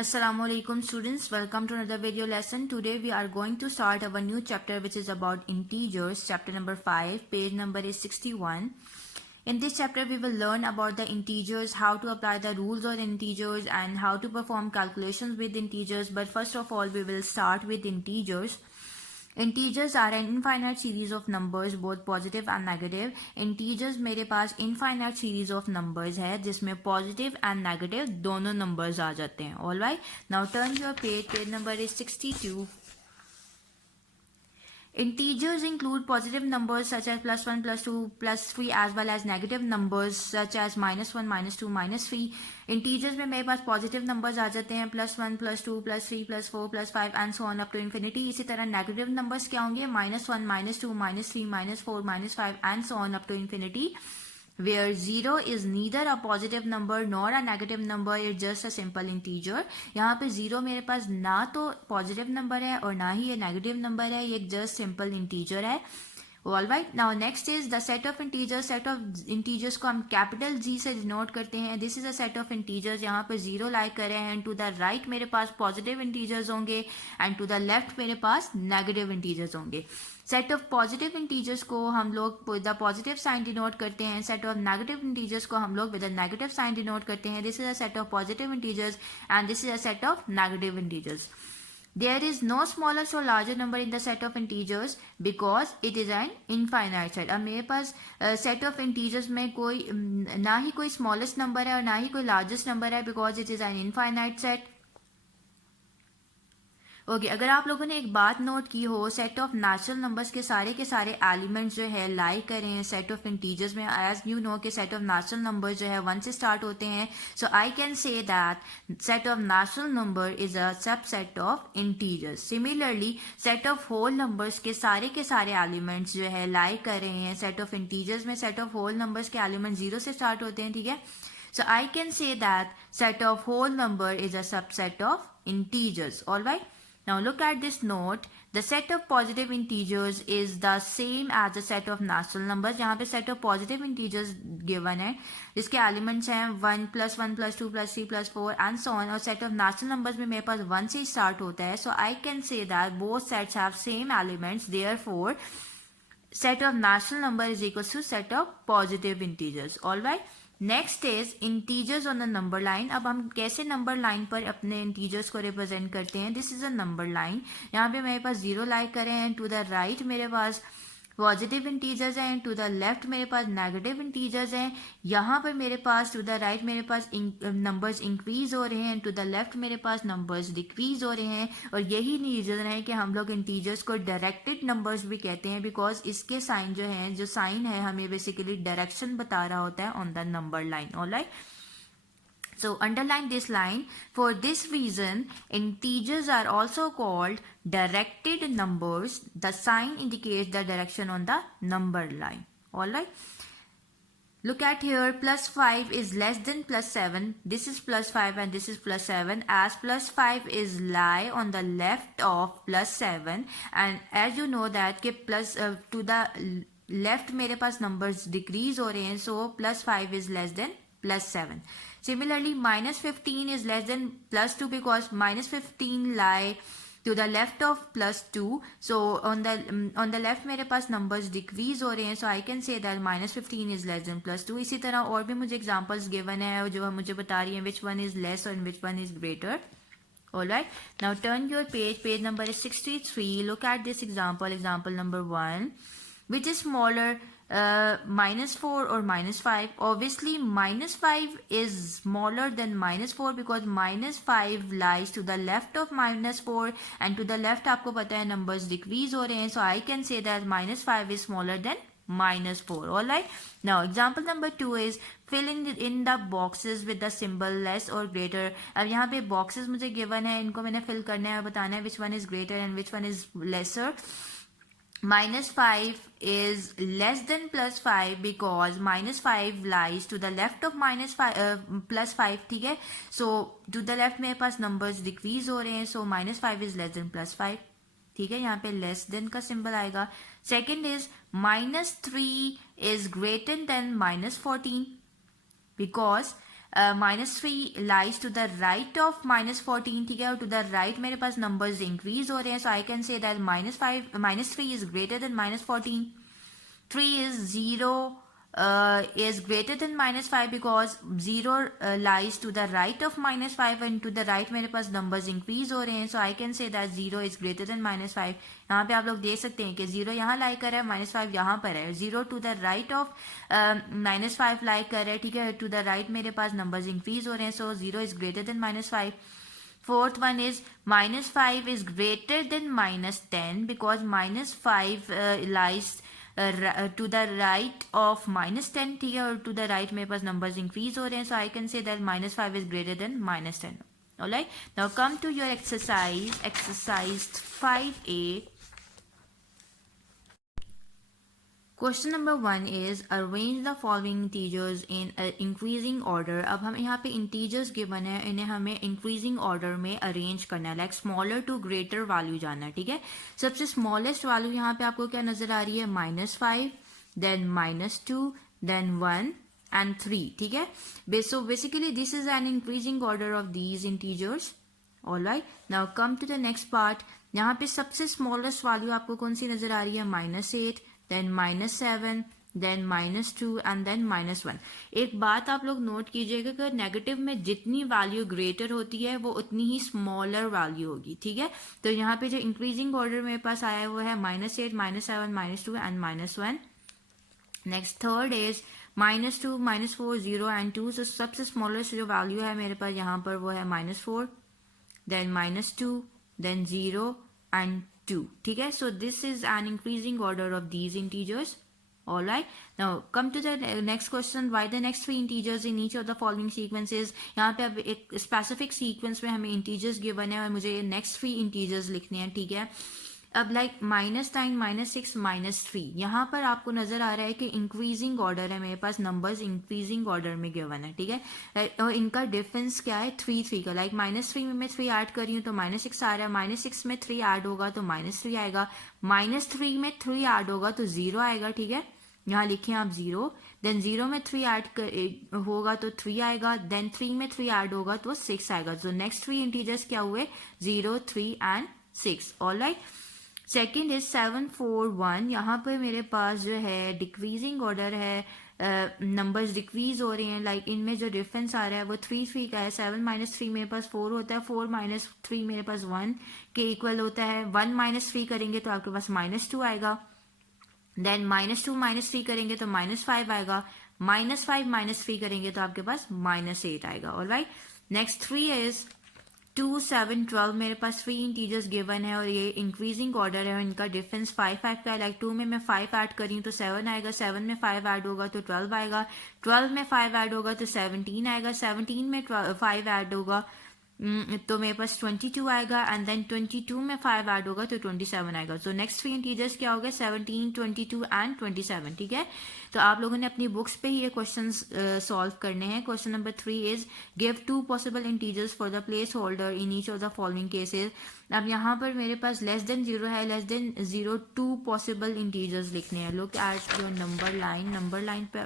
Assalamualaikum students, welcome to another video lesson. Today we are going to start our new chapter which is about integers, chapter number 5, page number is 61. In this chapter we will learn about the integers, how to apply the rules on integers and how to perform calculations with integers. But first of all we will start with integers. Integers are an infinite series of numbers both positive and negative. Integers मेरे पास infinite series of numbers है जिसमें positive and negative दोनों numbers आ जाते हैं. All right, now turn your page number is 62. Integers include positive numbers such as +1, +2, +3 as well as negative numbers such as -1, -2, -3. Integers में मेरे पास positive numbers आ जाते हैं +1, +2, +3, +4, +5 and so on up to infinity. इसी तरह negative numbers क्या होंगे? -1, -2, -3, -4, -5 and so on up to infinity. Where 0 is neither a positive number nor a negative number, it's just a simple integer. यहाँ पे 0 मेरे पास ना तो पॉजिटिव नंबर है और ना ही ये नेगेटिव नंबर है, ये एक जस्ट सिंपल इंटीजर है. All right, now next is the set of integers. Set of integers को हम कैपिटल जी से डिनोट करते हैं. This is a set of integers. यहाँ पे 0 लाइक करे हैं. टू द राइट मेरे पास पॉजिटिव इंटीजर्स होंगे एंड टू द लेफ्ट मेरे पास नेगेटिव इंटीजर्स होंगे. सेट ऑफ पॉजिटिव इंटीजर्स को हम लोग with the positive sign denote करते हैं. सेट ऑफ नेगेटिव इंटीजर्स को हम लोग with the negative sign denote करते हैं. This is a set of positive integers and this is a set of negative integers. There is no smallest or larger number in the set of integers because it is an infinite set. अब मेरे पास set of integers में कोई ना ही कोई smallest number है और ना ही कोई largest number है because it is an infinite set. Okay अगर आप लोगों ने एक बात नोट की हो, सेट ऑफ नेचुरल नंबर्स के सारे एलिमेंट्स जो है लाई करें हैं सेट ऑफ इंटीजर्स में. एज यू नो कि सेट ऑफ नेचुरल नंबर जो है 1 से स्टार्ट होते हैं. So I can say that set of natural number is a subset of integers. Similarly set of whole numbers के सारे एलिमेंट्स जो है लाई कर रहे हैं सेट ऑफ इंटीजर्स में. सेट ऑफ होल नंबर्स के एलिमेंट 0 से स्टार्ट होते हैं. ठीक है, so I can say that set of whole number is a subset of integers. All right, now look at this note. The set of positive integers is the same as the set of natural numbers. यहाँ पे set of positive integers given है जिसके elements हैं 1, +1, +2, +3, +4 and so on. और set of natural numbers में मेरे पास 1 से start होता है. So I can say that both sets have same elements. Therefore, set of natural number is equal to set of positive integers. All right. Next is integers on the number line. अब हम कैसे number line पर अपने integers को represent करते हैं. This is a number line. यहाँ पे मेरे पास 0 लाइक करें हैं. टू द राइट मेरे पास पॉजिटिव इंटीजर्स हैं. टू द लेफ्ट मेरे पास नेगेटिव इंटीजर्स हैं. यहाँ पर मेरे पास टू द राइट मेरे पास नंबर्स इंक्रीज हो रहे हैं. टू द लेफ्ट मेरे पास नंबर्स डिक्रीज हो रहे हैं. और यही रीजन है कि हम लोग इंटीजर्स को डायरेक्टेड नंबर्स भी कहते हैं बिकॉज इसके साइन जो है जो साइन है हमें बेसिकली डायरेक्शन बता रहा होता है on the number line. Alright, so underline this line. For this reason, integers are also called directed numbers. The sign indicates the direction on the number line. Alright. Look at here, +5 is less than +7. This is +5 and this is +7. As +5 is lie on the left of +7 and as you know that कि plus to the left मेरे पास numbers decrease हो रहे हैं. So +5 is less than +7. Similarly, -15 is less than +2 because -15 lie to the left of +2. So on the left मेरे पास numbers decrease हो रहे हैं. So I can say that -15 is less than +2. इसी तरह और भी मुझे examples given है जो मुझे बता रही हैं which one is less and which one is greater. Alright, now turn your page number is 63. Look at this example number 1. Which is smaller, -4 or -5? Obviously -5 is smaller than -4 because -5 lies to the left of -4 and to the left आपको पता है numbers decrease हो रहे हैं. So I can say that -5 is smaller than -4. Alright, now example number 2 is fill in the boxes with the symbol less or greater. अब यहाँ पे boxes मुझे given है, इनको मैंने fill करना है और बताना है which one is greater and which one is lesser. -5 is less than +5 because -5 lies to the left of +5. ठीक है, so to the left मेरे पास numbers decrease हो रहे हैं. So -5 is less than +5. ठीक है, यहाँ पे less than का symbol आएगा. Second is -3 is greater than -14 because -3 lies to the right of -14, ठीक है, और टू द राइट मेरे पास नंबर्स इंक्रीज हो रहे हैं, so I can say that -3 is greater than -14. 3 is 0 is greater than -5 because 0 lies to the right of -5 and to the right मेरे पास numbers increase हो रहे हैं, so I can say that 0 is greater than -5. यहाँ पे आप लोग देख सकते हैं कि 0 यहाँ लाई कर रहा है, -5 यहाँ पर है, 0 to the right of -5 लाई कर रहा है, ठीक है, to the right मेरे पास numbers increase हो रहे हैं, so 0 is greater than -5. Fourth one is -5 is greater than -10 because -5 lies to the right of -10, ठीक है, और to the right मेरे पास numbers increase हो रहे हैं, so I can say that -5 is greater than -10. Alright, now come to your exercise 5A. Question number 1 is arrange the following integers in increasing order. अब हम यहाँ पे इंटीजर्स गिवन है, इन्हें हमें इंक्रीजिंग ऑर्डर में अरेंज करना है, like smaller to greater value जाना है, ठीक है. सबसे स्मॉलेस्ट वैल्यू यहाँ पे आपको क्या नजर आ रही है, -5, देन -2, देन 1 एंड 3, ठीक है. So basically this is an increasing order of these integers. All right, now come to the next part. यहाँ पे सबसे स्मॉलेस्ट वैल्यू आपको कौन सी नजर आ रही है, -8, then -7, then -2 and then -1. एक बात आप लोग नोट कीजिएगा कि नेगेटिव में जितनी वैल्यू ग्रेटर होती है वो उतनी ही स्मॉलर वैल्यू होगी, ठीक है. तो यहाँ पे जो इंक्रीजिंग ऑर्डर मेरे पास आया हुआ है -8, -7, -2 and -1. Next third is -2, -4, 0 and 2. तो सबसे स्मॉलेस्ट जो वैल्यू है मेरे पास यहाँ पर वो है -4, देन -2, देन 0 एंड 2, ठीक है. So this is an increasing order of these integers. All right, now come to the next question. Why the next 3 integers in each of the following sequences. यहाँ पे अब एक specific sequence में हमें integers given है और मुझे ये next 3 integers लिखने हैं, ठीक है. अब लाइक -9, -6, -3 यहाँ पर आपको नजर आ रहा है कि इंक्रीजिंग ऑर्डर है मेरे पास, नंबर्स इंक्रीजिंग ऑर्डर में गिवन है, ठीक है. और इनका डिफरेंस क्या है, 3 का. लाइक -3 में मैं 3 ऐड कर रही हूँ तो -6 आ रहा है, -6 में 3 ऐड होगा तो -3 आएगा, -3 में 3 ऐड होगा तो 0 आएगा, ठीक है. यहाँ लिखिए आप 0, देन 0 में 3 ऐड होगा तो 3 आएगा, देन 3 में 3 ऐड होगा तो 6 आएगा. तो नेक्स्ट 3 इंटीजर्स क्या हुए, 0, 3 एंड 6. Alright, second is 7, 4, 1. यहाँ पर मेरे पास जो है डिक्रीजिंग ऑर्डर है, नंबर्स डिक्रीज हो रहे हैं. लाइक इनमें जो डिफरेंस आ रहा है वो 3 का है. 7 -3 मेरे पास 4 होता है, 4 -3 मेरे पास 1 के इक्वल होता है. 1 -3 करेंगे तो आपके पास -2 आएगा, देन -2 -3 करेंगे तो -5 आएगा, -5 -3 करेंगे तो आपके पास -8 आएगा. Alright, next 3 is 2, 7, 12. मेरे पास 3 इंटीजर्स गिवन है और ये इंक्रीजिंग ऑर्डर है और इनका डिफरेंस 5 का है. लाइक 2 में मैं 5 ऐड करी हूँ तो 7 आएगा, 7 में 5 ऐड होगा तो 12 आएगा, 12 में 5 ऐड होगा तो 17 आएगा, 17 में 5 ऐड होगा तो मेरे पास 22 आएगा, एंड देन 22 में 5 ऐड होगा तो 27 आएगा. सो नेक्स्ट 3 इंटीजर्स क्या हो गए, 17, 22 एंड 27, ठीक है. तो आप लोगों ने अपनी बुक्स पे ही ये क्वेश्चंस सॉल्व करने हैं. Question number 3 is give 2 possible integers for the place holder in each of the following cases. अब यहाँ पर मेरे पास लेस देन 0 है, लेस देन 0 2 पॉसिबल इंटीजर्स लिखने हैं. Look at your number line पे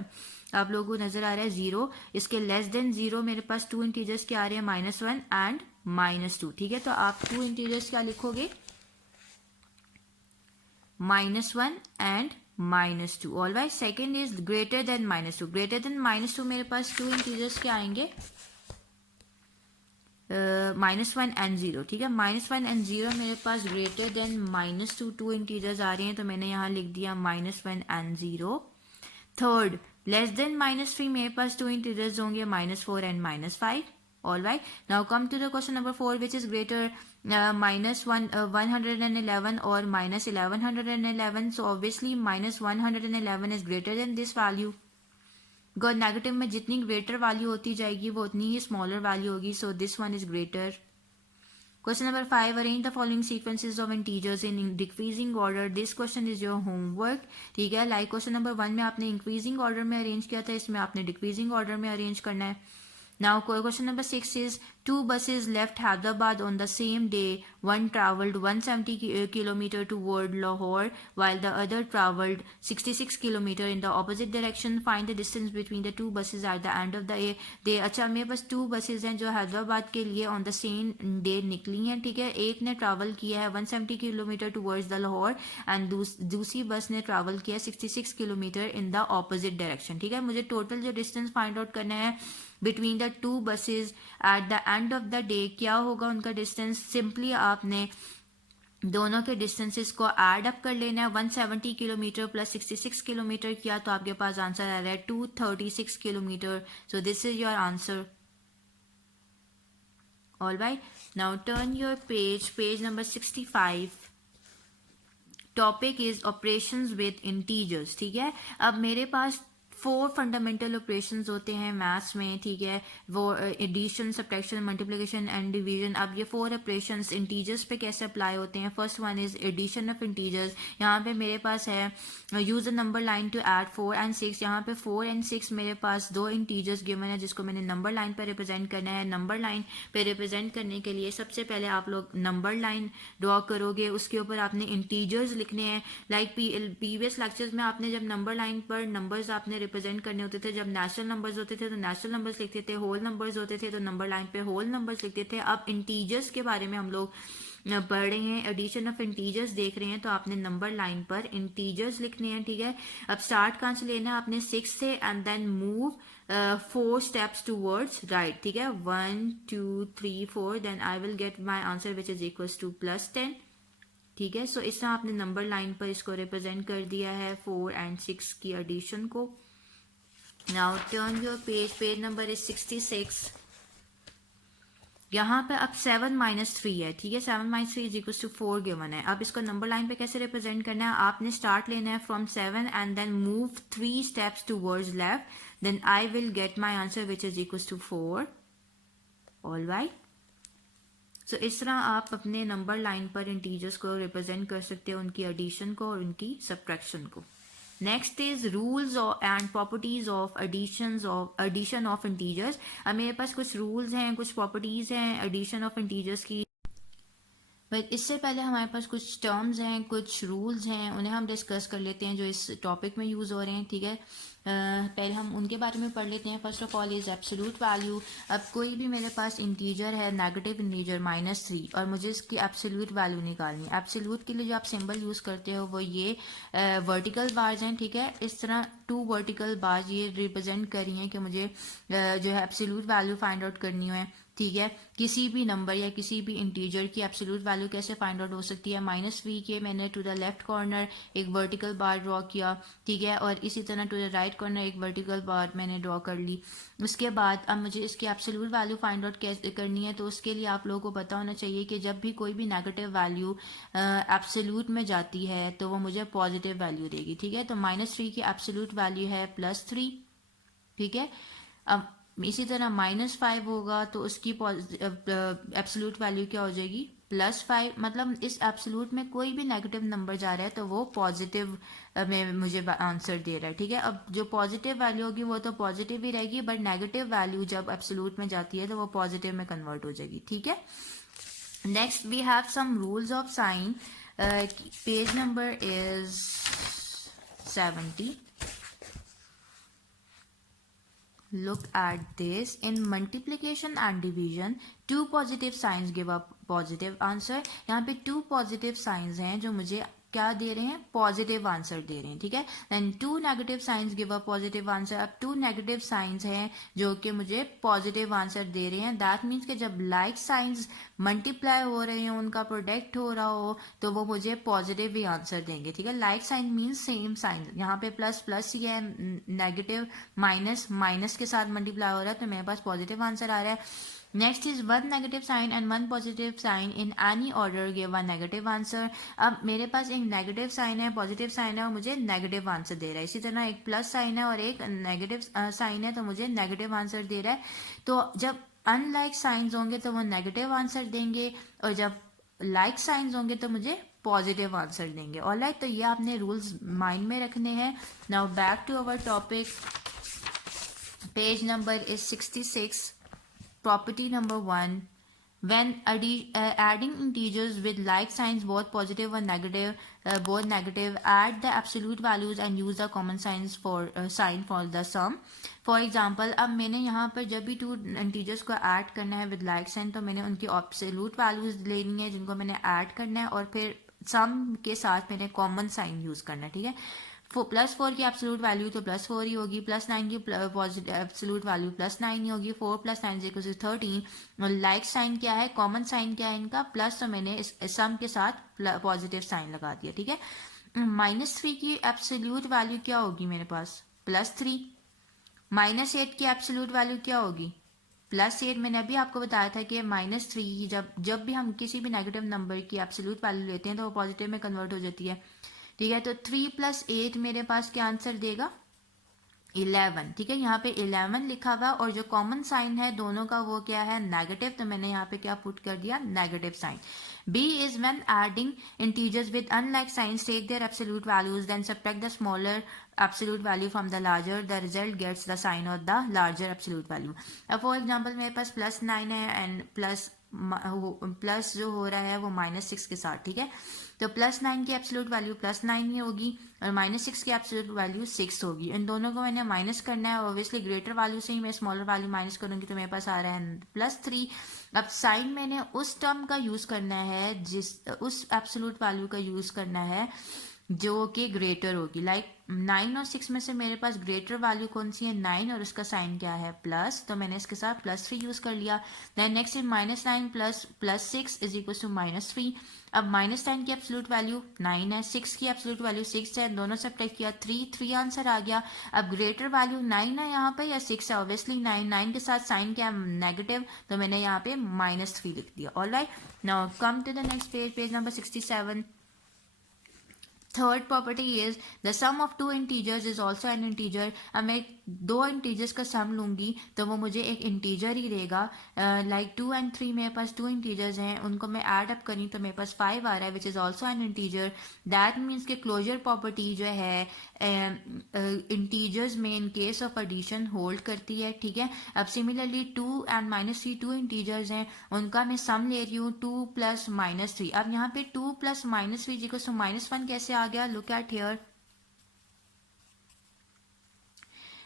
आप लोगों को नजर आ रहा है 0, इसके लेस देन 0 मेरे पास 2 इंटीजर्स क्या आ रहे हैं, -1 एंड -2, ठीक है. तो आप 2 इंटीजर्स क्या लिखोगे, -1 and -2. Alright, second is greater then -2. Greater than -2 मेरे पास 2 इंटीजर्स क्या आएंगे, -1 एंड 0, ठीक है. -1 एंड 0 मेरे पास ग्रेटर देन -2 इंटीजर्स आ रहे हैं तो मैंने यहाँ लिख दिया -1 एंड 0. थर्ड, लेस देन -3 मेरे पास 2 इंटीजर्स होंगे, -4 and -5. All right, now come to the question number 4, which is greater -111 or -1111. So obviously -111 is greater than this value. God, negative में जितनी ग्रेटर वैल्यू होती जाएगी वो उतनी ही स्मॉलर वैल्यू होगी. So this one is greater. Question number 5, arrange the following sequences of integers in decreasing order. This question is your homework, ठीक है. Like question number 1 में आपने इंक्रीजिंग ऑर्डर में अरेंज किया था, इसमें आपने डिक्रीजिंग ऑर्डर में अरेंज करना है. Now, question number 6 is two buses left Hyderabad on the same day. One traveled 170 kilometer toward Lahore, while the other traveled 66 kilometer in the opposite direction. Find the distance between the two buses at the end of the day. अच्छा, मेरे पास to buses हैं जो हैदराबाद के लिए on the same day निकली हैं, ठीक है. एक ने ट्रैवल किया है 170 kilometre towards the Lahore and दूसरी बस ने ट्रैवल किया 66 kilometre in the opposite direction, ठीक है. मुझे टोटल जो डिस्टेंस फाइंड आउट करना है between the two buses at the end of the day. क्या होगा उनका डिस्टेंस? सिंपली आपने दोनों के डिस्टेंसेस को ऐड अप कर लेना है. 170 किलोमीटर प्लस 66 किलोमीटर किया तो आपके पास आंसर आ रहा है 236 kilometre. So this is your answer. All right, now turn your page number 65. Topic is operations with integers, ठीक है. अब मेरे पास 4 फंडामेंटल ऑपरेशंस होते हैं मैथ्स में, ठीक है. वो addition, subtraction, multiplication and division. अब ये 4 ऑपरेशंस इंटीजर्स पे कैसे अप्लाई होते हैं? First one is addition of integers. यहाँ पे मेरे पास है use a number line to add 4 and 6. यहाँ पे 4 एंड 6 मेरे पास दो इंटीजर्स गिवन है जिसको मैंने नंबर लाइन पर रिप्रेजेंट करना है. नंबर लाइन पे रिप्रेजेंट करने के लिए सबसे पहले आप लोग नंबर लाइन ड्रॉ करोगे, उसके ऊपर आपने इंटीजर्स लिखने हैं. लाइक प्रीवियस लेक्चर्स में आपने जब नंबर लाइन पर नंबर्स आपने रिप्रेजेंट करने होते थे, जब नेचुरल नंबर्स होते थे तो नेचुरल नंबर्स लिखते थे, होल नंबर्स होते थे तो नंबर लाइन पे होल नंबर्स लिखते थे. अब इंटीजर्स के बारे में हम लोग पढ़ रहे हैं, एडिशन ऑफ इंटीजर्स देख रहे हैं, तो आपने नंबर लाइन पर इंटीजर्स लिखने हैं, ठीक है. अब स्टार्ट कहाँ से लेना है? आपने 6 से and then move 4 steps towards right, ठीक है. 1 2 3 4 then I will get my answer which is equals to +10, ठीक है. सो इस तरह आपने नंबर लाइन पर इसको रिप्रेजेंट कर दिया है 4 एंड 6 की एडिशन को. Now turn your page number is 66. यहाँ पे अब 7 - 3 है, ठीक है. 7 - 3 इज इक्वल टू 4 गिवन है. अब इसको नंबर लाइन पे कैसे रिप्रेजेंट करना है? आपने स्टार्ट लेना है from 7 and then move 3 steps towards left, then I will get my answer which is equal to 4. All right, so इस तरह आप अपने नंबर लाइन पर इंटीजर्स को रिप्रेजेंट कर सकते हो, उनकी एडिशन को और उनकी सब्ट्रैक्शन को. Next is rules and properties of addition of integers. अब मेरे पास कुछ रूल्स हैं, कुछ प्रॉपर्टीज हैं एडिशन ऑफ इंटीजर्स की, बट इससे पहले हमारे पास कुछ टर्म्स हैं, कुछ रूल्स हैं, उन्हें हम डिस्कस कर लेते हैं जो इस टॉपिक में यूज़ हो रहे हैं, ठीक है. पहले हम उनके बारे में पढ़ लेते हैं. First of all is absolute value. अब कोई भी मेरे पास इंटीजर है, नेगेटिव इंटीजर -3, और मुझे इसकी एब्सोल्यूट वैल्यू निकालनी है. एब्सोल्यूट के लिए जो आप सिंबल यूज़ करते हो वो ये वर्टिकल बार्स हैं, ठीक है. इस तरह 2 वर्टिकल बार्स ये रिप्रेजेंट कर रही हैं कि मुझे जो है एब्सोल्यूट वैल्यू फाइंड आउट करनी है, ठीक है. किसी भी नंबर या किसी भी इंटीजर की एब्सोल्यूट वैल्यू कैसे फाइंड आउट हो सकती है? -3 के मैंने टू द लेफ्ट कॉर्नर एक वर्टिकल बार ड्रॉ किया, ठीक है, और इसी तरह टू द राइट कॉर्नर एक वर्टिकल बार मैंने ड्रॉ कर ली. उसके बाद अब मुझे इसकी एब्सोल्यूट वैल्यू फाइंड आउट कैसे करनी है, तो उसके लिए आप लोगों को पता होना चाहिए कि जब भी कोई भी नेगेटिव वैल्यू एब्सोल्यूट में जाती है तो वो मुझे पॉजिटिव वैल्यू देगी, ठीक है. तो -3 की एब्सोल्यूट वैल्यू है +3, ठीक है. अब इसी तरह -5 होगा तो उसकी एब्सोल्यूट वैल्यू क्या हो जाएगी? +5. मतलब इस एब्सोल्यूट में कोई भी नेगेटिव नंबर जा रहा है तो वो पॉजिटिव में मुझे आंसर दे रहा है, ठीक है. अब जो पॉजिटिव वैल्यू होगी वो तो पॉजिटिव ही रहेगी, बट नेगेटिव वैल्यू जब एब्सोल्यूट में जाती है तो वो पॉजिटिव में कन्वर्ट हो जाएगी, ठीक है. Next we have some rules of sign. Page number is 70. Look at this. In multiplication and division, 2 positive signs give a positive answer. यहाँ पे 2 positive signs हैं जो मुझे क्या दे रहे हैं? पॉजिटिव आंसर दे रहे हैं, ठीक है. Then 2 negative signs give a positive answer. अब 2 नेगेटिव साइंस हैं जो कि मुझे पॉजिटिव आंसर दे रहे हैं. दैट मीन्स कि जब लाइक साइंस मल्टीप्लाई हो रहे हैं, उनका प्रोडक्ट हो रहा हो, तो वो मुझे पॉजिटिव ही आंसर देंगे, ठीक है. Like sign means same sign. यहाँ पे प्लस ही है, नेगेटिव माइनस के साथ मल्टीप्लाई हो रहा है तो मेरे पास पॉजिटिव आंसर आ रहा है. Next is 1 negative sign and 1 positive sign in any order give a negative answer. अब मेरे पास एक नेगेटिव साइन है, पॉजिटिव साइन है और मुझे नेगेटिव आंसर दे रहा है. इसी तरह एक प्लस साइन है और एक नेगेटिव साइन है तो मुझे नेगेटिव आंसर दे रहा है. तो जब अनलाइक साइंस होंगे तो वो नेगेटिव आंसर देंगे, और जब लाइक साइंस होंगे तो मुझे पॉजिटिव आंसर देंगे. ऑलराइट, तो ये आपने रूल्स माइंड में रखने हैं. Now back to our topic. Page number is 66. property number 1, when adding integers with like signs both positive or negative, add the absolute values and use the common signs for sign for the sum. For example अब मैंने यहाँ पर जब भी two integers को add करना है with like sign तो मैंने उनकी एब्सोल्यूट वैल्यूज लेनी है जिनको मैंने ऐड करना है, और फिर सम के साथ मैंने कॉमन साइन यूज करना है, ठीक है। +4 की एब्सोल्यूट वैल्यू तो +4 ही होगी, +9 की पॉजिटिव एब्सोल्यूट वैल्यू +9 ही होगी, 4 + 9 = 13। लाइक साइन क्या है, कॉमन साइन क्या है इनका, प्लस, तो मैंने इस सम के साथ पॉजिटिव साइन लगा दिया, ठीक है। -3 की एब्सोल्यूट वैल्यू क्या होगी मेरे पास, +3। -8 की एब्सोल्यूट वैल्यू क्या होगी, +8। मैंने अभी आपको बताया था कि -3 जब भी हम किसी भी नेगेटिव नंबर की एब्सोल्यूट वैल्यू लेते हैं तो वो पॉजिटिव में कन्वर्ट हो जाती है, ठीक है। तो 3 + 8 मेरे पास क्या आंसर देगा, 11, ठीक है। यहाँ पे 11 लिखा हुआ और जो कॉमन साइन है दोनों का वो क्या है, नेगेटिव, तो मैंने यहाँ पे क्या पुट कर दिया, negative sign. B is when adding integers with unlike signs take their absolute values then subtract the smaller absolute value from the larger, the result gets the sign of the larger absolute value। अब for example मेरे पास +9 है and plus जो हो रहा है वो -6 के साथ, ठीक है। तो +9 की एब्सोल्यूट वैल्यू +9 ही होगी और -6 की एब्सोल्यूट वैल्यू 6 होगी। इन दोनों को मैंने माइनस करना है, ऑब्वियसली ग्रेटर वैल्यू से ही मैं स्मॉलर वैल्यू माइनस करूंगी तो मेरे पास आ रहा है +3। अब साइन मैंने उस टर्म का यूज करना है उस एब्सोल्यूट वैल्यू का यूज करना है जो कि ग्रेटर होगी। लाइक 9 और 6 में से मेरे पास ग्रेटर वैल्यू कौन सी है, 9, और उसका साइन क्या है, प्लस, तो मैंने इसके साथ +3 यूज कर लिया। Then next is -9 + 6 = -3। अब -9 की एब्सोल्यूट वैल्यू 9 है, 6 की एब्सोल्यूट वैल्यू 6 है, दोनों सब्ट्रैक्ट किया 3 आंसर आ गया। अब ग्रेटर वैल्यू 9 है यहाँ पे या 6 है, ऑब्वियसली 9 के साथ साइन क्या है, नेगेटिव, तो मैंने यहाँ पे -3 लिख दिया। All right, now come to the next page, page number 67। Third property is the sum of two integers is also an integer. अब मैं दो इंटीजर्स का सम लूंगी तो वो मुझे एक इंटीजर ही देगा। लाइक 2 और 3 मेरे पास टू इंटीजर्स हैं, उनको मैं ऐड अप करी तो मेरे पास 5 आ रहा है which is also an integer. That means के क्लोजर प्रॉपर्टी जो है इंटीजर्स में in case of addition hold करती है, ठीक है। अब सिमिलरली 2 और -3 टू इंटीजर्स हैं, उनका मैं सम ले रही हूँ 2 + -3। अब यहाँ पे 2 + -3 -1 कैसे आ गया, लुक एट हियर।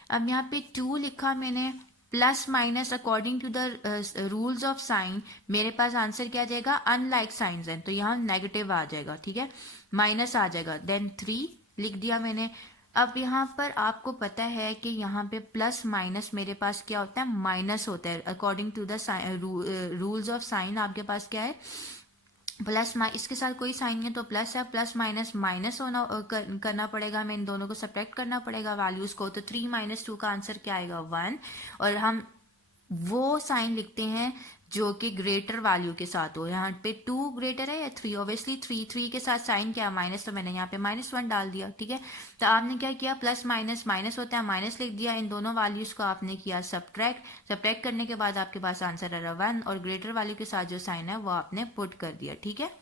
अब यहाँ पे 2 लिखा मैंने, plus minus according to the rules of sign मेरे पास आंसर क्या जाएगा, अनलाइक साइंस है तो यहाँ नेगेटिव आ जाएगा, ठीक है, माइनस आ जाएगा। देन 3 लिख दिया मैंने। अब यहाँ पर आपको पता है कि यहाँ पे प्लस माइनस मेरे पास क्या होता है, माइनस होता है। According to the rules of sign आपके पास क्या है, प्लस इसके साथ कोई साइन नहीं है तो प्लस है, प्लस माइनस माइनस होना करना पड़ेगा, हमें इन दोनों को सब्ट्रैक्ट करना पड़ेगा वैल्यूज को। तो 3 - 2 का आंसर क्या आएगा, 1। और हम वो साइन लिखते हैं जो कि ग्रेटर वैल्यू के साथ हो। यहाँ पे 2 ग्रेटर है या 3, ऑब्वियसली 3 के साथ साइन क्या है, माइनस, तो मैंने यहाँ पे -1 डाल दिया, ठीक है। तो आपने क्या किया, प्लस माइनस माइनस होता है, माइनस लिख दिया, इन दोनों वैल्यूज को आपने किया सब्ट्रैक्ट करने के बाद आपके पास आंसर आ रहा 1 और ग्रेटर वैल्यू के साथ जो साइन है वो आपने पुट कर दिया, ठीक है।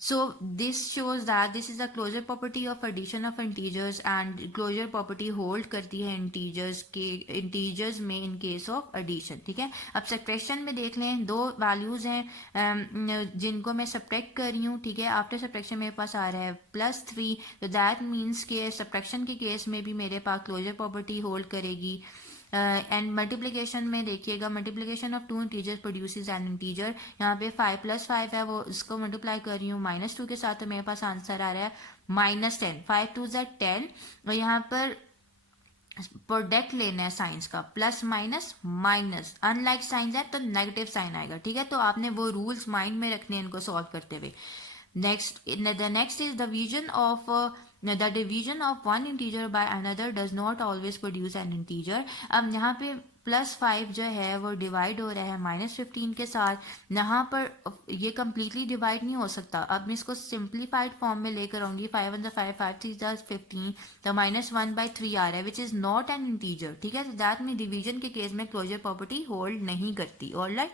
So this shows that this is a closure property of addition of integers and closure property hold करती है integers में in case of addition, ठीक है। अब subtraction में देख लें, दो values हैं जिनको मैं subtract कर रही हूँ, ठीक है। आफ्टर subtraction मेरे पास आ रहा है +3, तो that means के subtraction के केस में भी मेरे पास closure property hold करेगी। एंड मल्टीप्लीकेशन में देखिएगा, multiplication of 2 integers produces N integer. यहाँ पे 5 + 5 है, वो इसको मल्टीप्लाई कर रही हूँ -2 के साथ, तो मेरे पास आंसर आ रहा है -10। 5 × 2 = 10। और यहाँ पर प्रोडक्ट लेना है साइंस का, plus minus minus, unlike signs है तो नेगेटिव साइन आएगा, ठीक है। तो आपने वो रूल्स माइंड में रखने हैं इनको सॉल्व करते हुए। The next is the division of one integer by another does not always produce an integer। अब यहाँ पे +5 जो है वो डिवाइड हो रहा है -15 के साथ, यहाँ पर ये कम्प्लीटली डिवाइड नहीं हो सकता। अब मैं इसको सिंप्लीफाइड फॉर्म में लेकर आऊंगी, 5 × 5 5 × 3 = 15, तो -1/3 आ रहा है which is not an integer, ठीक है। तो दैट में डिवीजन के केस में क्लोजर प्रॉपर्टी होल्ड नहीं करती। Alright,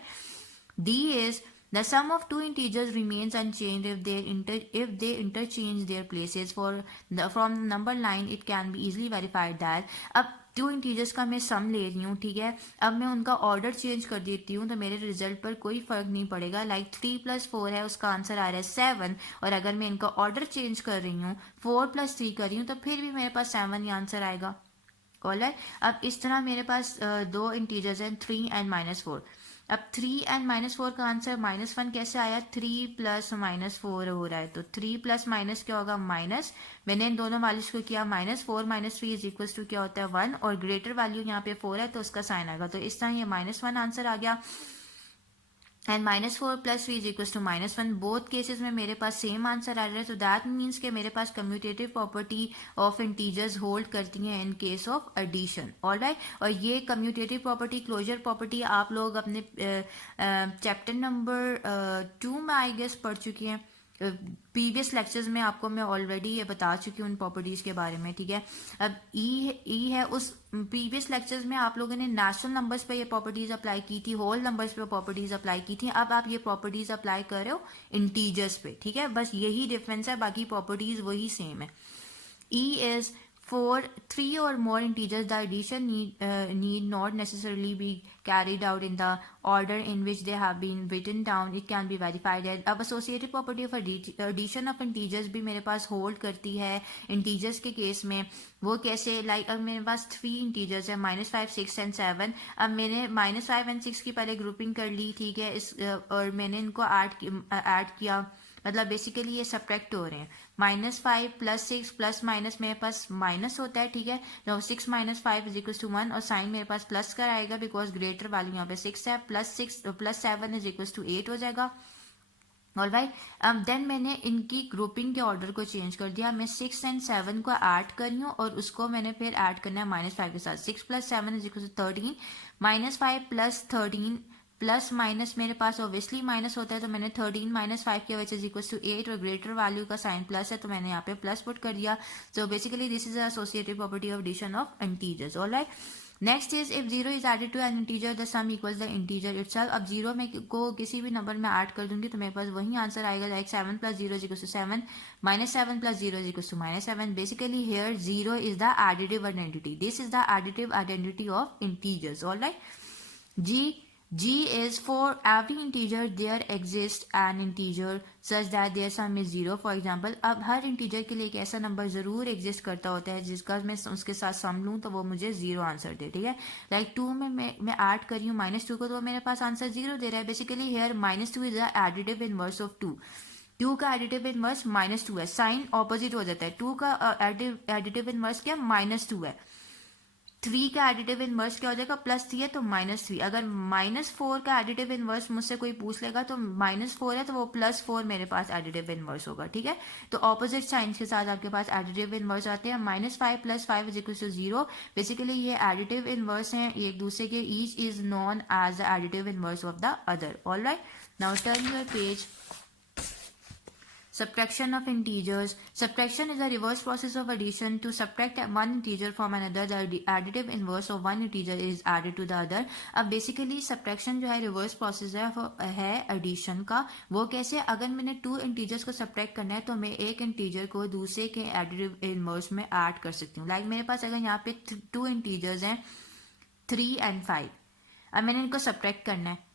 D is the sum of two integers remains unchanged if they interchange their places from the number line. It can be easily verified that अब two integers का मैं सम ले रही हूँ, ठीक है। अब मैं उनका ऑर्डर चेंज कर देती हूँ तो मेरे रिजल्ट पर कोई फर्क नहीं पड़ेगा। लाइक 3+4 है, उसका आंसर आ रहा है 7, और अगर मैं इनका ऑर्डर चेंज कर रही हूँ 4+3 कर रही हूँ तो फिर भी मेरे पास 7 ही आंसर आएगा। ऑलराइट, अब इस तरह मेरे पास दो इंटीजर्स हैं 3 एंड -4। अब 3 एंड -4 का आंसर -1 कैसे आया, 3 प्लस -4 हो रहा है, तो 3 प्लस माइनस क्या होगा, माइनस। मैंने इन दोनों वैल्यूज को किया -4 -3 इज इक्वल टू क्या होता है 1, और ग्रेटर वैल्यू यहाँ पे 4 है तो उसका साइन आएगा, तो इस तरह ये -1 आंसर आ गया। And -4 + 3 is equal to -1, both cases में मेरे पास सेम आंसर आ रहा है, तो दैट मीन्स कि मेरे पास commutative property of integers hold करती हैं in case of addition. Alright, और ये कम्यूटेटिव प्रॉपर्टी, क्लोजर प्रॉपर्टी आप लोग अपने चैप्टर नंबर 2 में आई गेस पढ़ चुकी हैं। प्रीवियस लेक्चर्स में आपको मैं ऑलरेडी ये बता चुकी हूँ उन प्रॉपर्टीज के बारे में, ठीक है। अब ई है, उस प्रीवियस लेक्चर्स में आप लोगों ने नेचुरल नंबर्स पे ये प्रॉपर्टीज अप्लाई की थी, होल नंबर्स पे प्रॉपर्टीज अप्लाई की थी। अब आप ये प्रॉपर्टीज अप्लाई कर रहे हो इंटीजर्स पे, ठीक है। बस यही डिफरेंस है, बाकी प्रॉपर्टीज वही सेम है। E is for 3 or more integers, the addition need not necessarily be carried out in the order in which they have been written down. It can be verified. अब associative property of addition of integers भी मेरे पास hold करती है integers के case में। वो कैसे, like अब मेरे पास 3 इंटीजर्स है -5 6 एंड 7। अब मैंने -5 एंड 6 की पहले ग्रुपिंग कर ली, ठीक है, और मैंने इनको ऐड किया, मतलब बेसिकली ये सब्ट्रैक्ट हो रहे हैं। -5 + 6 प्लस माइनस मेरे पास माइनस होता है, ठीक है। तो 6 - 5 इज इक्वल टू 1, और साइन मेरे पास प्लस का आएगा बिकॉज ग्रेटर वैल्यू यहाँ पे 6 है, +6 + 7 इज इक्वल टू 8 हो जाएगा। ऑलराइट, अब देन मैंने इनकी ग्रुपिंग के ऑर्डर को चेंज कर दिया। मैं 6 एंड 7 को ऐड कर रही हूँ और उसको मैंने फिर ऐड करना है -5 के साथ। 6 + 7 is equal to 13, -5 + 13 plus minus मेरे पास ऑब्वियसली माइनस होता है, तो मैंने 13 - 5 की वजह से इक्वल टू 8, और ग्रेटर वैल्यू का साइन प्लस है तो मैंने यहाँ पे प्लस पुट कर दिया। So basically this is associative property of addition of integers. All right, next is if 0 is added to an integer the sum equals the integer itself. अब 0 में को किसी भी नंबर में ऐड कर दूंगी तो मेरे पास वही आंसर आएगा, like 7 + 0 is equal to 7, -7 + 0 is equal to -7। Basically here 0 is the additive identity, this is the additive identity of integers. All right, G is for every integer there exists an integer such that their sum is 0. For example, अब हर integer के लिए एक ऐसा number जरूर exist करता होता है जिसका मैं उसके साथ सम लूँ तो वो मुझे 0 आंसर दे, ठीक है। लाइक 2 में मैं ऐड कर रही हूँ -2 को, तो मेरे पास आंसर 0 दे रहा है। Basically here -2 is the additive inverse of 2। 2 का एडिटिव इनवर्स -2 है, साइन ऑपोजिट हो जाता है। 2 का एडिटिव इनवर्स क्या, -2 है। 3 का एडिटिव इनवर्स क्या हो जाएगा, +3 है तो -3। अगर -4 का एडिटिव इनवर्स मुझसे कोई पूछ लेगा तो -4 है तो वो +4 मेरे पास एडिटिव इनवर्स होगा, ठीक है। तो ऑपोजिट साइंस के साथ आपके पास एडिटिव इनवर्स आते हैं। -5 + 5 इज इक्वल टू 0। बेसिकली ये एडिटिव इनवर्स हैं एक दूसरे के, each is known as the additive inverse of the other. All right, now turn your page. Subtraction of integers. Subtraction is a reverse process of addition. To subtract one integer from another, the additive inverse of one integer is added to the other. अब basically subtraction जो है reverse process है addition का। वो कैसे, अगर मैंने 2 integers को subtract करना है तो मैं एक integer को दूसरे के additive inverse में add कर सकती हूँ। लाइक मेरे पास अगर यहाँ पे 2 integers हैं 3 and 5, अब मैंने इनको subtract करना है,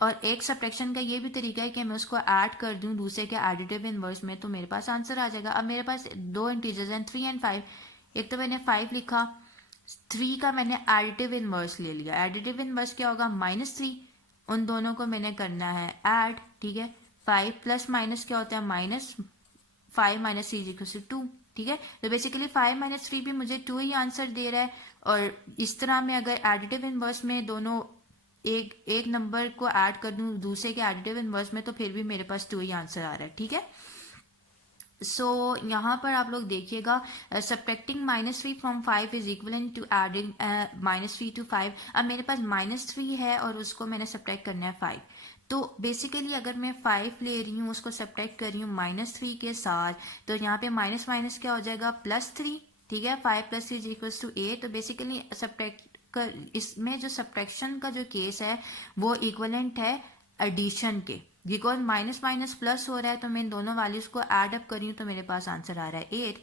और एक सब्ट्रैक्शन का ये भी तरीका है कि मैं उसको ऐड कर दूं दूसरे के एडिटिव इनवर्स में तो मेरे पास आंसर आ जाएगा। अब मेरे पास 2 इंटीजर्स हैं 3 and 5। एक तो मैंने 5 लिखा, 3 का मैंने एडिटिव इनवर्स ले लिया। एडिटिव इनवर्स क्या होगा, -3। उन दोनों को मैंने करना है ऐड, ठीक है। 5 प्लस माइनस क्या होता है, -5 - 3 इज इक्वल टू 2, ठीक है। तो बेसिकली 5 - 3 भी मुझे 2 ही आंसर दे रहा है। और इस तरह में अगर एडिटिव इनवर्स में दोनों एक नंबर को ऐड कर दूं दूसरे के एडिटिव इनवर्स में तो फिर भी मेरे पास 2 ही आंसर आ रहा है, ठीक है। सो यहाँ पर आप लोग देखिएगा, subtracting -3 from 5 is equivalent to adding -3 to 5। अब मेरे पास -3 है और उसको मैंने सब्ट्रैक्ट करना है 5। तो बेसिकली अगर मैं 5 ले रही हूँ उसको सब्ट्रैक्ट कर रही हूँ -3 के साथ, तो यहाँ पे माइनस माइनस क्या हो जाएगा, +3, ठीक है। 5 + 3 इज इक्वल टू 8। तो बेसिकली सब्ट्रैक्ट इसमें जो सब्ट्रैक्शन का जो केस है वो इक्वलेंट है एडिशन के, बिकॉज माइनस माइनस प्लस हो रहा है तो मैं इन दोनों वैल्यूज को ऐड अप कर रही हूँ तो मेरे पास आंसर आ रहा है 8।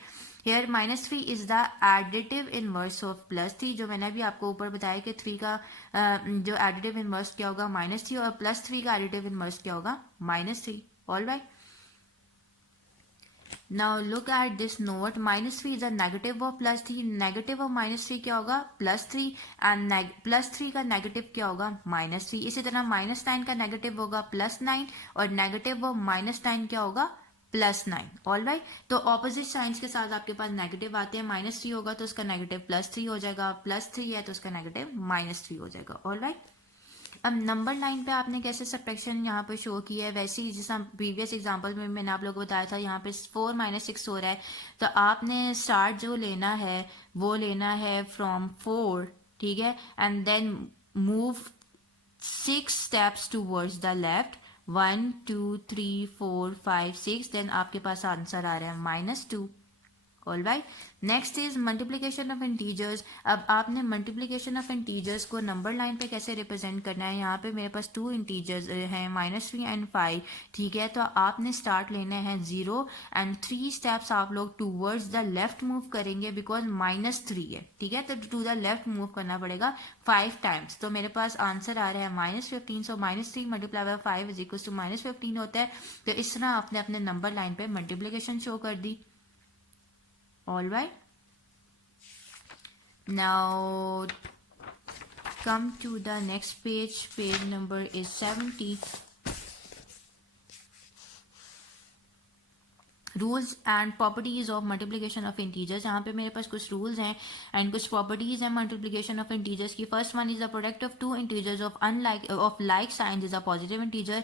Here -3 is the additive inverse of +3, जो मैंने अभी आपको ऊपर बताया कि 3 का जो एडिटिव इनवर्स क्या होगा -3, और +3 का एडिटिव इनवर्स क्या होगा -3. All right. Now look at this note. -3 is a negative of +3. Negative of -3 क्या होगा +3, एंड +3 का नेगेटिव क्या होगा -3. इसी तरह -9 का नेगेटिव होगा +9, और नेगेटिव ऑफ -9 क्या होगा +9. All right. तो ऑपोजिट साइंस के साथ आपके पास नेगेटिव आते हैं. -3 होगा तो उसका नेगेटिव +3 हो जाएगा, +3 है तो उसका नेगेटिव -3 हो जाएगा. All right. अब नंबर लाइन पे आपने कैसे सब्ट्रैक्शन यहाँ पे शो किया है, वैसे ही जैसा प्रीवियस एग्जांपल में मैंने आप लोगों को बताया था, यहाँ पे 4 - 6 हो रहा है, तो आपने स्टार्ट जो लेना है वो लेना है फ्रॉम 4, ठीक है, and then move 6 steps towards the left, 1 2 3 4 5 6, then आपके पास आंसर आ रहा है -2. All right. Next is multiplication of integers. अब आपने मल्टीप्लीकेशन ऑफ इंटीजर्स को नंबर लाइन पे कैसे रिप्रेजेंट करना है. यहाँ पे मेरे पास 2 इंटीजर्स हैं -3 एंड 5, ठीक है. तो आपने स्टार्ट लेना है 0, एंड 3 स्टेप्स आप लोग टूवर्ड्स द लेफ्ट मूव करेंगे बिकॉज -3 है, ठीक है. तो टू द लेफ्ट मूव करना पड़ेगा 5 टाइम्स. तो मेरे पास आंसर आ रहा है -15. So -3 multiply by 5 is equal to -15 होता है. तो इस तरह आपने अपने नंबर लाइन पे मल्टीप्लीकेशन शो कर दी. All right. Now come to the next page. Page number is 70. Rules and properties of multiplication of integers. यहाँ पे मेरे पास कुछ रूल्स हैं एंड कुछ प्रॉपर्टीज हैं मल्टीप्लीकेशन ऑफ इंटीजर्स की. First one is the product of 2 integers of like science is a positive integer.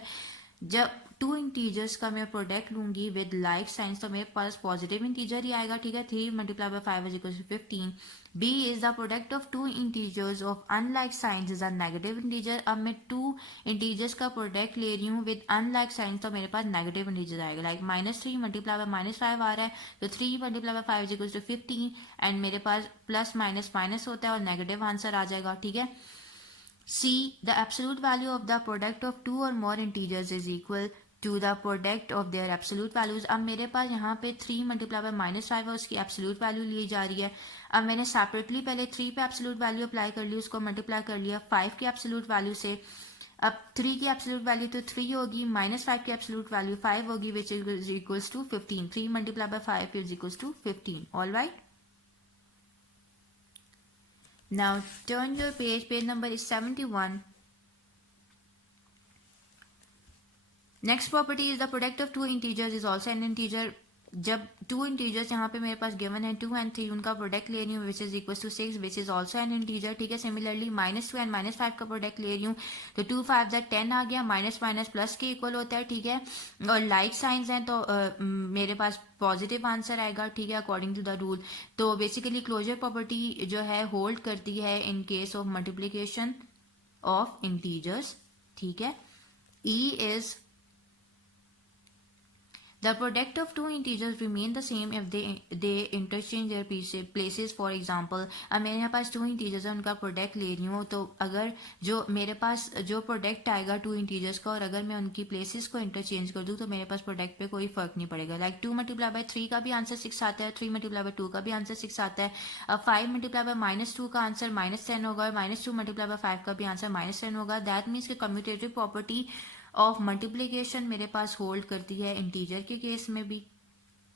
जब 2 इंटीजर्स का मैं प्रोडक्ट लूंगी विद लाइक साइंस तो मेरे पास पॉजिटिव इंटीजर ही आएगा, ठीक है. 3 multiply by 5 is equal to 15. B is the product of 2 integers of unlike signs is a negative integer. अब मैं 2 इंटीजर्स का प्रोडक्ट ले रही हूँ विद अनलाइक साइंस तो मेरे पास नेगेटिव इंटीजर आएगा. लाइक -3 मल्टीप्लाई बाय -5 आ रहा है, तो 3 multiply by 5 is equal to 15, and मेरे पास प्लस माइनस माइनस होता है और नेगेटिव आंसर आ जाएगा, ठीक है. C, the absolute value of the product of 2 or more integers is equal to the product of their absolute values. अब मेरे पास यहाँ पे 3 मल्टीप्लाई बाय -5 है, उसकी एब्सोल्यूट वैल्यू ली जा रही है. अब मैंने सेपरेटली पहले 3 पे एब्सोल्यूट वैल्यू अप्लाई कर ली, उसको मल्टीप्लाई कर लिया 5 की एब्सोल्यूट वैल्यू से. अब 3 की एब्सोल्यूट वैल्यू तो 3 होगी, -5 की एब्सोल्यूट वैल्यू 5 होगी, which is equals to 15. 3 multiply by 5 is equals to 15. All right. Now turn your page. Page number is 71. Next property is the product of 2 integers is also an integer. जब 2 integers यहाँ पे मेरे पास given है 2 and 3, उनका product ले रही हूँ which is equal to 6 which is also an integer, ठीक है. सिमिलरली -2 एंड -5 का प्रोडक्ट ले रही हूँ तो 2 5 10 आ गया, माइनस माइनस प्लस के इक्वल होता है, ठीक है. और लाइक साइंस हैं तो मेरे पास पॉजिटिव आंसर आएगा, ठीक है, अकॉर्डिंग टू द रूल. तो बेसिकली क्लोजर प्रॉपर्टी जो है होल्ड करती है इन case of multiplication of integers, ठीक है. E is the product of 2 integers remain the same if they interchange their places. For example, अब मेरे यहाँ पास 2 integers है, उनका प्रोडक्ट ले रही हूँ, तो अगर जो मेरे पास जो प्रोडक्ट आएगा 2 integers का, और अगर मैं उनकी प्लेसेस को इंटरचेंज कर दूँ तो मेरे पास प्रोडक्ट पे कोई फर्क नहीं पड़ेगा. लाइक 2 मल्टीप्लाई बाय 3 का भी आंसर 6 आता है, 3 मल्टीप्लाई बाय 2 का भी आंसर 6 आता है. अब 5 मल्टीप्लाई बाय -2 का आंसर -10 होगा, और -2 मल्टीप्लाई बाय 5 का भी आंसर -10 होगा. दैट मीन्स कि कम्यूटेटिव प्रॉपर्टी ऑफ मल्टीप्लीकेशन मेरे पास होल्ड करती है इंटीजर के केस में भी,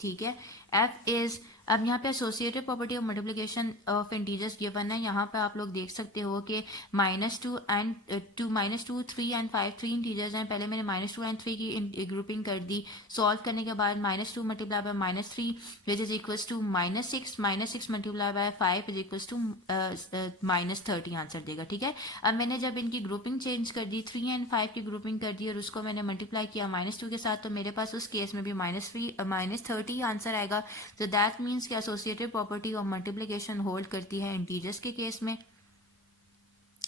ठीक है. F इज, अब यहाँ पे associative property of multiplication of integers given है. यहाँ पे आप लोग देख सकते हो कि -2 एंड 3 एंड 5 3 इंटीजर्स हैं. पहले मैंने -2 एंड 3 की ग्रुपिंग कर दी. सॉल्व करने के बाद -2 multiply by -3 which is equals to -6, -6 multiply by 5 is equals to -30 answer देगा, ठीक है. अब मैंने जब इनकी ग्रुपिंग चेंज कर दी, 3 एंड 5 की ग्रुपिंग कर दी और उसको मैंने मल्टीप्लाई किया -2 के साथ, तो मेरे पास उस केस में भी -30 आंसर आएगा. तो दैट मीन्स कि associative property of multiplication hold करती है इंटीजर्स के केस में.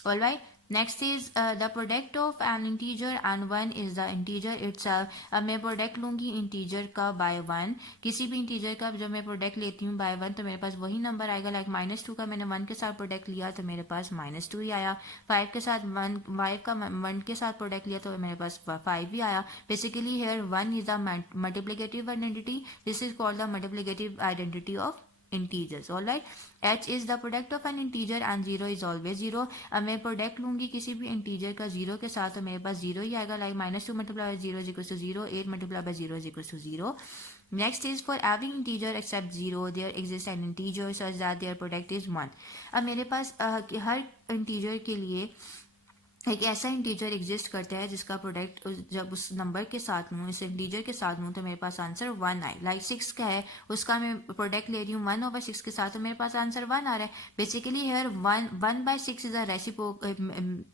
All right. Next is the product of an integer and 1 is the integer itself. अब मैं प्रोडक्ट लूंगी इंटीजर का बाय 1, किसी भी इंटीजर का जब मैं प्रोडक्ट लेती हूँ बाय 1 तो मेरे पास वही नंबर आएगा. लाइक -2 का मैंने 1 के साथ प्रोडक्ट लिया तो मेरे पास -2 ही आया. 5 के साथ 5 का 1 के साथ प्रोडक्ट लिया तो मेरे पास 5 ही आया. Basically here 1 is the multiplicative identity. This is called the multiplicative identity of integers. All right, h is the product of an integer and zero is always zero. अब मैं प्रोडक्ट लूंगी किसी भी इंटीजर का जीरो के साथ, तो मेरे पास जीरो ही आएगा, like -2 multiply by zero is equal to zero, 8 multiply by zero is equal to zero. Next is for every integer except 0 there exists an integer such that their product is 1। अब मेरे पास हर integer के लिए एक ऐसा integer exist करता है जिसका product जब उस नंबर के साथ लूँ, इस इंटीजर के साथ लूँ, तो मेरे पास आंसर 1 आए। लाइक 6 का है, उसका मैं प्रोडक्ट ले रही हूँ 1/6 के साथ, तो मेरे पास आंसर 1 आ रहा है। Basically here 1/6 is a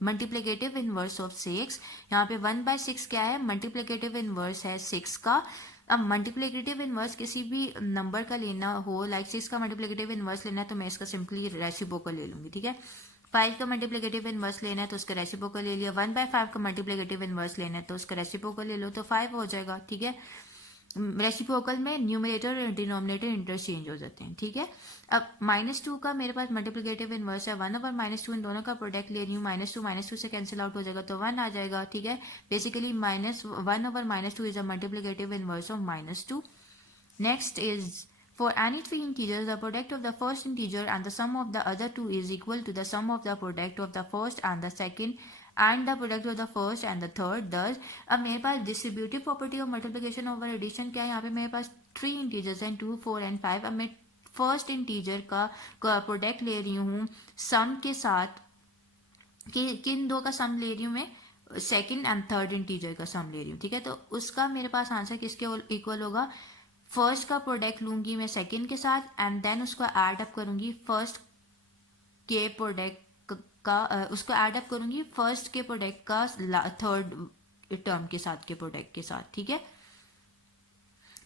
multiplicative inverse of 6। यहाँ पे 1/6 क्या है, मल्टीप्लिकेटिव इनवर्स है 6 का। अब मल्टीप्लिकेटिव इनवर्स किसी भी नंबर का लेना हो, लाइक 6 का मल्टीप्लिकेटिव इनवर्स लेना है, तो मैं इसका सिंपली रेसिप्रोकल ले लूंगी, ठीक है। 5 का मल्टीप्लिकेटिव इनवर्स लेना है तो उसका रेसिप्रोकल ले लिया। 1/5 का मल्टीप्लिकेटिव इनवर्स लेना है तो उसका रेसिप्रोकल ले लो, तो 5 हो जाएगा, ठीक है। रेसिप्रोकल में न्यूमरेटर और डिनोमिनेटर इंटरचेंज हो जाते हैं, ठीक है। अब -2 का मेरे पास मल्टीप्लिकेटिव इनवर्स है 1/-2, इन दोनों का प्रोडक्ट ले रही हूँ, -2 से कैंसिल आउट हो जाएगा तो 1 आ जाएगा, ठीक है। Basically -1/-2 is a multiplicative inverse of -2। Next is for any three integers, the product of the first integer and the sum of the other two is equal to the sum of the product of the first and the second and the product of the first and the third। thus अब मेरे पास distributive property of multiplication over addition क्या है, यहाँ पे मेरे पास 3 integers हैं 2, 4 and 5। अब मैं फर्स्ट इंटीजर का प्रोडक्ट ले रही हूँ सम के साथ, किन दो का सम ले रही हूँ मैं, सेकंड एंड थर्ड इंटीजर का सम ले रही हूँ, ठीक है। तो उसका मेरे पास आंसर किसके इक्वल होगा, फर्स्ट का प्रोडक्ट लूंगी मैं सेकंड के साथ एंड देन उसको ऐड अप करूंगी फर्स्ट के प्रोडक्ट का, उसको ऐड अप करूंगी फर्स्ट के प्रोडक्ट का थर्ड टर्म के साथ के प्रोडक्ट के साथ, ठीक है।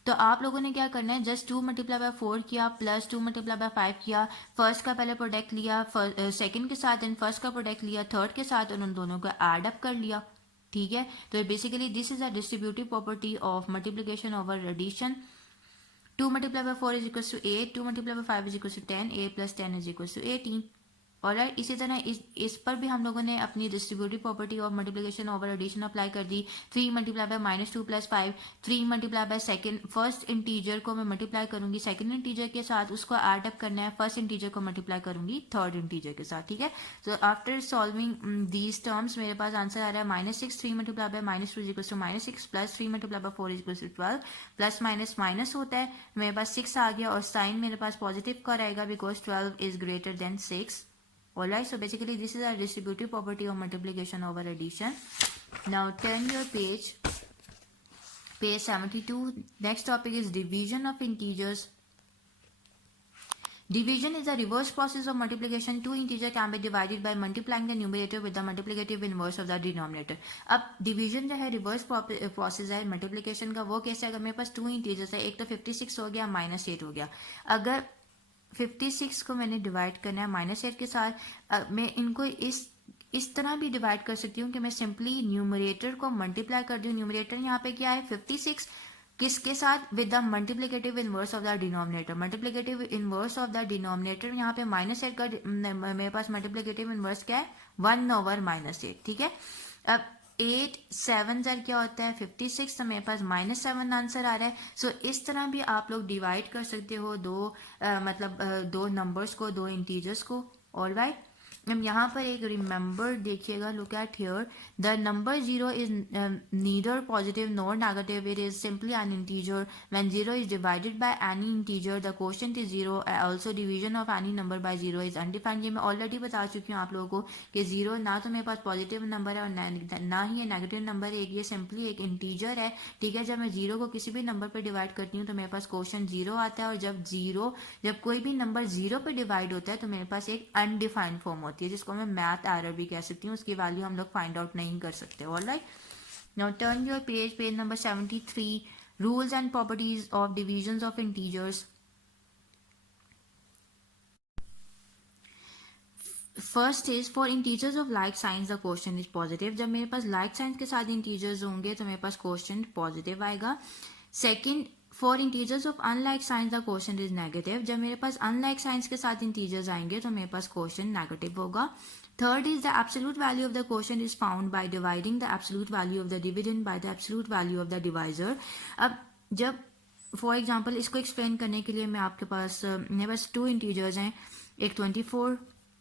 तो आप लोगों ने क्या करना है, जस्ट 2 मल्टीप्लाई बाय 4 किया प्लस 2 मल्टीप्लाई बाय 5 किया, फर्स्ट का पहले प्रोडक्ट लिया सेकंड के साथ, एंड फर्स्ट का प्रोडक्ट लिया थर्ड के साथ, और उन दोनों को ऐड अप कर लिया, ठीक है। तो basically this is a distributive property of multiplication over addition. 2 multiplied by 4 is equals to 8, 2 multiplied by 5 is equals to 10, 8 plus 10 is equals to 18। All right, इसी तरह इस पर भी हम लोगों ने अपनी distributive property of multiplication over addition apply कर दी। 3 multiply by -2 + 5, 3 multiply by second, first integer को मैं मल्टीप्लाई करूंगी सेकंड इंटीजर के साथ, उसको ऐड अप करना है, फर्स्ट इंटीजर को मल्टीप्लाई करूंगी थर्ड इंटीजर के साथ, ठीक है। तो आफ्टर सॉल्विंग दीज टर्म्स मेरे पास आंसर आ रहा है -6, 3 multiply by -2 is equal to -6 plus 3 multiply by 4 is equal to 12, plus minus minus होता है, मेरे पास 6 आ गया और साइन मेरे पास पॉजिटिव का रहेगा because 12 is greater then 6। Alright, so basically this is a distributive property of multiplication over addition. Now turn your page 72. Next topic is division of integers. Division is the reverse process of multiplication. Two integers can be divided by multiplying the numerator with the multiplicative inverse of the denominator. अब division जो है reverse process है multiplication का, वो कैसे, अगर मेरे पास 2 integers है, एक तो 56 हो गया -8 हो गया, अगर 56 को मैंने डिवाइड करना है -8 के साथ, मैं इनको इस तरह भी डिवाइड कर सकती हूँ कि मैं सिंपली न्यूमरेटर को मल्टीप्लाई कर दूँ। न्यूमरेटर यहाँ पे क्या है 56, किसके साथ, with the multiplicative inverse of the denominator. Multiplicative inverse of the denominator यहाँ पे -8 का मेरे पास मल्टीप्लिकेटिव इनवर्स क्या है 1/-8, ठीक है। अब 8 7 जर क्या होता है 56, तो मेरे पास -7 आंसर आ रहा है। सो इस तरह भी आप लोग डिवाइड कर सकते हो दो नंबर्स को, दो इंटीजर्स को। ऑलराइट, अब यहाँ पर एक रिमेंबर देखिएगा, look at here, the number 0 is neither positive nor negative, it is simply N integer. When 0 is divided by any integer the quotient is 0। Also division of any number by 0 is undefined. ये मैं already बता चुकी हूँ आप लोगों को कि 0 ना तो मेरे पास पॉजिटिव नंबर है और ना ही ये नेगेटिव नंबर है, ये सिंपली एक इंटीजर है, ठीक है। जब मैं 0 को किसी भी नंबर पर डिवाइड करती हूँ तो मेरे पास क्वोशिएंट 0 आता है, और जब कोई भी नंबर 0 पर डिवाइड होता है तो मेरे पास एक अनडिफाइंड फॉर्म होती है, जिसको मैं मैथ एरर भी कह सकती हूँ, उसकी वैल्यू हम लोग फाइंड आउट नहीं कर सकते। Alright, now turn your page number 73, rules and properties of divisions of integers. First is for integers of like science the quotient is positive. जब मेरे पास लाइक साइंस के साथ इंटीजर्स होंगे तो मेरे पास क्वोशिएंट पॉजिटिव आएगा। Second, for integers of unlike science the quotient is negative. जब मेरे पास अनलाइक साइंस के साथ इंटीजर्स आएंगे तो मेरे पास क्वोशिएंट नेगेटिव होगा। Third is the absolute value of the quotient is found by dividing the absolute value of the dividend by the absolute value of the divisor. अब जब फॉर एग्जांपल इसको explain करने के लिए मैं आपके पास मेरे पास 2 इंटीजर्स हैं, एक 24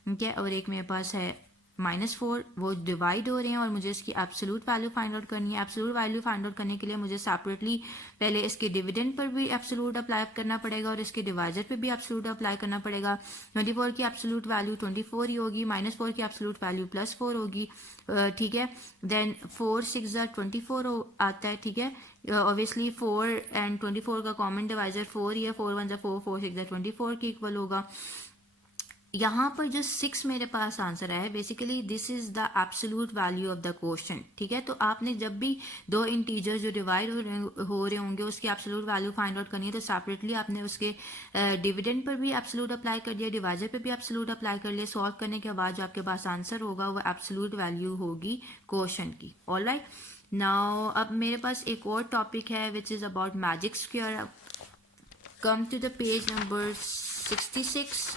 ठीक है और एक मेरे पास है -4, वो डिवाइड हो रहे हैं और मुझे इसकी एब्सोल्यूट वैल्यू फाइंड आउट करनी है। एब्सोल्यूट वैल्यू फाइंड आउट करने के लिए मुझे सेपरेटली पहले इसके डिविडेंड पर भी एब्सोल्यूट अप्लाई करना पड़ेगा और इसके डिवाइजर पर भी एब्सोल्यूट अप्लाई करना पड़ेगा। 24 की एब्सोल्यूट वैल्यू 24 ही होगी, -4 की एब्सोल्यूट वैल्यू +4 होगी, ठीक है। देन 4 6 24 आता है, ठीक है। ऑब्वियसली 4 एंड 24 का कॉमन डिवाइजर 4 ही है, 4 1 4 4 6 24 के इक्वल होगा। यहाँ पर जो 6 मेरे पास आंसर है, basically this is the absolute value of the question, ठीक है। तो आपने जब भी दो इंटीजर जो डिवाइड हो रहे होंगे उसकी एब्सोल्यूट वैल्यू फाइंड आउट करनी है तो सेपरेटली आपने उसके डिविडेंड पर भी एब्सोल्यूट अप्लाई कर दिया, डिवाइजर पर भी एब्सोल्यूट अप्लाई कर लिया। सॉल्व करने के बाद जो आपके पास आंसर होगा वो एब्सोल्यूट वैल्यू होगी क्वेश्चन की। ऑलराइट, नाउ अब मेरे पास एक और टॉपिक है which is about magic square. Come to the page number 66।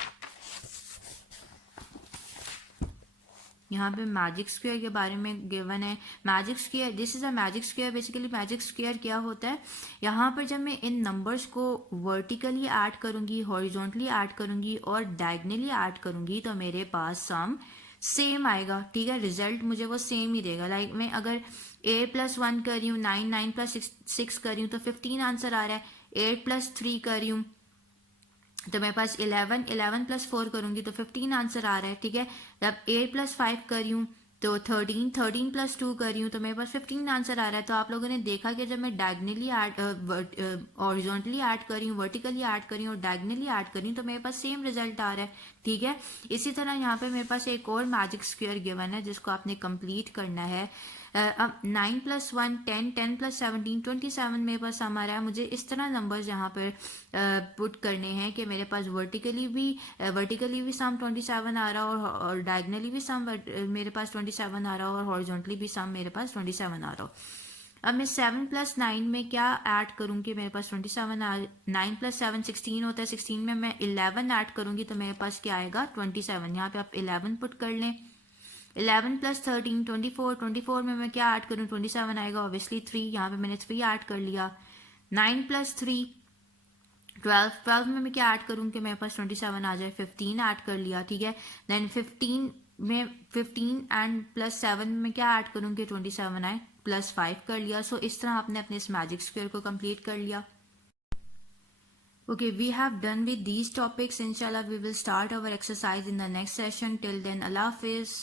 यहाँ पे मैजिक स्क्वायर के बारे में गिवन है। Magic square, this is a magic square. Basically magic square क्या होता है, यहाँ पर जब मैं इन नंबर्स को वर्टिकली ऐड करूंगी, हॉरिजॉन्टली ऐड करूंगी और डायगनली ऐड करूंगी तो मेरे पास सम सेम आएगा, ठीक है। रिजल्ट मुझे वो सेम ही देगा। लाइक मैं अगर a+1 कर रही हूँ, 9 9+6 कर रही हूँ तो 15 आंसर आ रहा है। 8+3 कर रही हूँ तो मेरे पास 11 +4 करूंगी तो 15 आंसर आ रहा है, ठीक है। जब 8+5 कर रही हूँ तो 13 +2 कर रही हूँ तो मेरे पास 15 आंसर आ रहा है। तो आप लोगों ने देखा कि जब मैं डायगनली ऐड हॉरिजॉन्टली ऐड कर रही हूँ, वर्टिकली ऐड कर रही हूँ और डायगनली ऐड कर रही हूँ तो मेरे पास सेम रिजल्ट आ रहा है, ठीक है। इसी तरह यहाँ पे मेरे पास एक और मैजिक स्क्वायर गिवन है जिसको आपने कंप्लीट करना है। अब 9 + 1 10, 10 + 17 27 मेरे पास सम आ रहा है। मुझे इस तरह नंबर्स यहाँ पर पुट करने हैं कि मेरे पास वर्टिकली भी सम 27 आ रहा हो और डायगनली भी सम मेरे पास 27 आ रहा हो और हॉरिजॉन्टली भी सम मेरे पास 27 आ रहा हो। अब मैं 7 + 9 में क्या ऐड करूँगी, मेरे पास 27 9 + 7 16 होता है, 16 में मैं 11 ऐड करूँगी तो मेरे पास क्या आएगा 27। यहाँ पे आप 11 पुट कर लें। 11 + 13 24, 24 में मैं क्या ऐड करूँ 27 आएगा, ऑब्वियसली 3, यहाँ पे मैंने 3 ऐड कर लिया। 9 + 3 12, 12 में मैं क्या ऐड करूँ कि मेरे पास 27 आ जाए, 15 ऐड कर लिया, ठीक है। देन 15 में 15 एंड +7 में क्या ऐड करूँ कि 27 आए, +5 कर लिया। सो इस तरह आपने अपने इस मैजिक स्क्वायर को कंप्लीट कर लिया। Okay, we have done with these topics. Inshallah, we will start our exercise in the next session. Till then, Allah Hafiz.